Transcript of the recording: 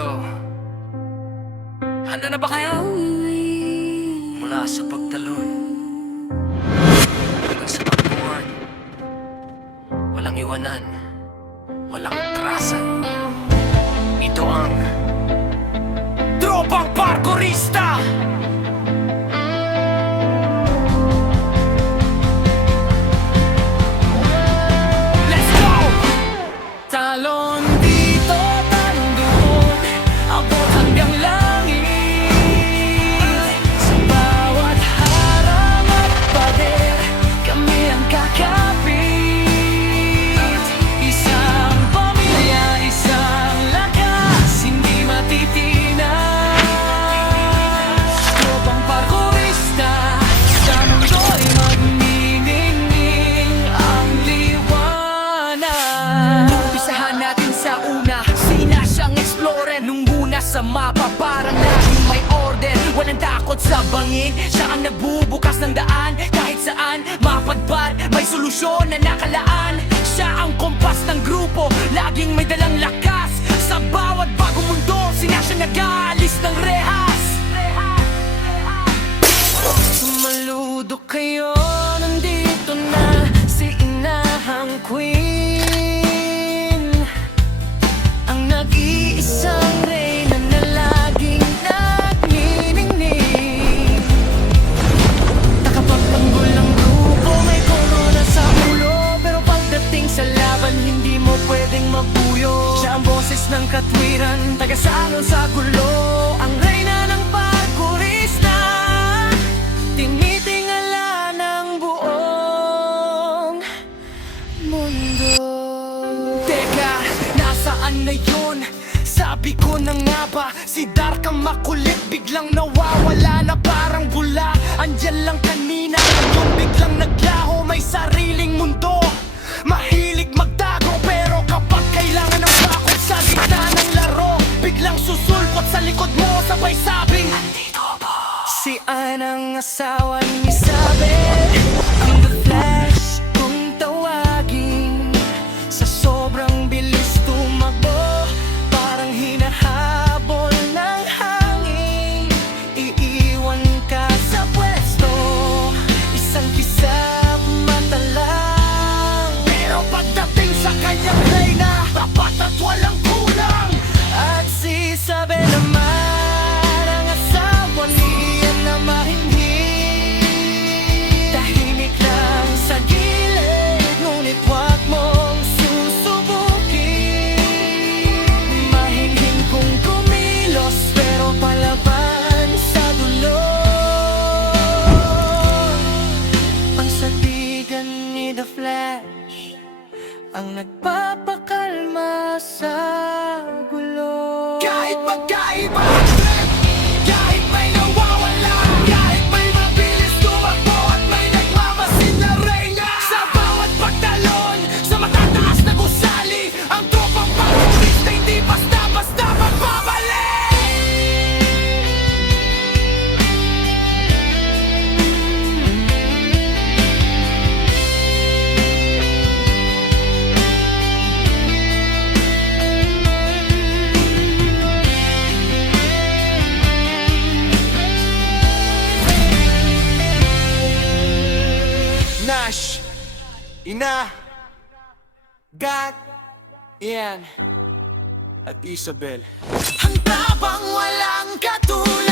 Yo, handa na ba kayo? Mula sa pagtalon hanggang sa pagbuwan, walang iwanan, walang atrasan. Ito ang Tropang Parkourista! Let's go! Talon dito, talon doon, abot hanggang langit. Sa bawat harang at pader, kami ang kakapit. Isang pamilya, isang lakas, hindi matitinas. Tropang Parkourista, sa mundo'y magniningning ang liwanag. Umpisahan natin sa una, sina siyang explorer. Nung una sa mapa, parang laging may order. Walang takot sa bangin, siya ang nagbubukas ng daan. Kahit saan, mapadpad, may solusyon na nakalaan. Siya ang kompas ng grupo, laging may dalang lakas. Sa bawat bagong mundo, sina siya nag-aalis ng rehas. Maludo kayo, nandito na si Inahang Queen, ang nag-iisang reyna na laging nagniningning. Nakapagtanggol ng grupo, may korona sa ulo, pero pagdating sa laban, hindi mo pwedeng mabuyo. Siya ang boses ng katwiran, taga-salon sa gulo, ang reyna ng parkourista, tinitingala ng buong mundo. Teka, nasaan na yun? Sabi ko na nga ba, si Dark ang makulit, biglang nawawala na parang bula. Andyan lang kanina, ngayon biglang naglaho, may sariling mundo. Mahilig magtago, pero kapag kailangan ng bakod sa gitna ng laro, biglang susulpot sa likod mo, sabay sabing, andito po si Anang asawa ni Isabel, ang The Flash kung tawagin. Sa sobrang bilis tumakbo, parang hinahabol ng hangin. Iiwan ka sa pwesto, isang kisap mata lang. Pero pagdating sa kanyang reyna, tapat at walang kulang. At si Isabel naman, ang asawa ni Ian na mahinhin. Tahimik lang sa gilid, ngunit wag mong susubukin. Mahinhin kung kumilos, pero palaban sa dulo. Pansatigan ni The Flash, ang nagpapakalma sa gulo. Kahit magkaiba ang trip, kahit may nawawala, kahit may mabilis tumakbo at may nagmamasid na reyna. Sa bawat pagtalon, sa matataas na gusali, ang tropang parkourista hindi basta-basta magbabalik. Nash, Ina, Gat, Ian, at Isabel. Ang tabang walang katulad.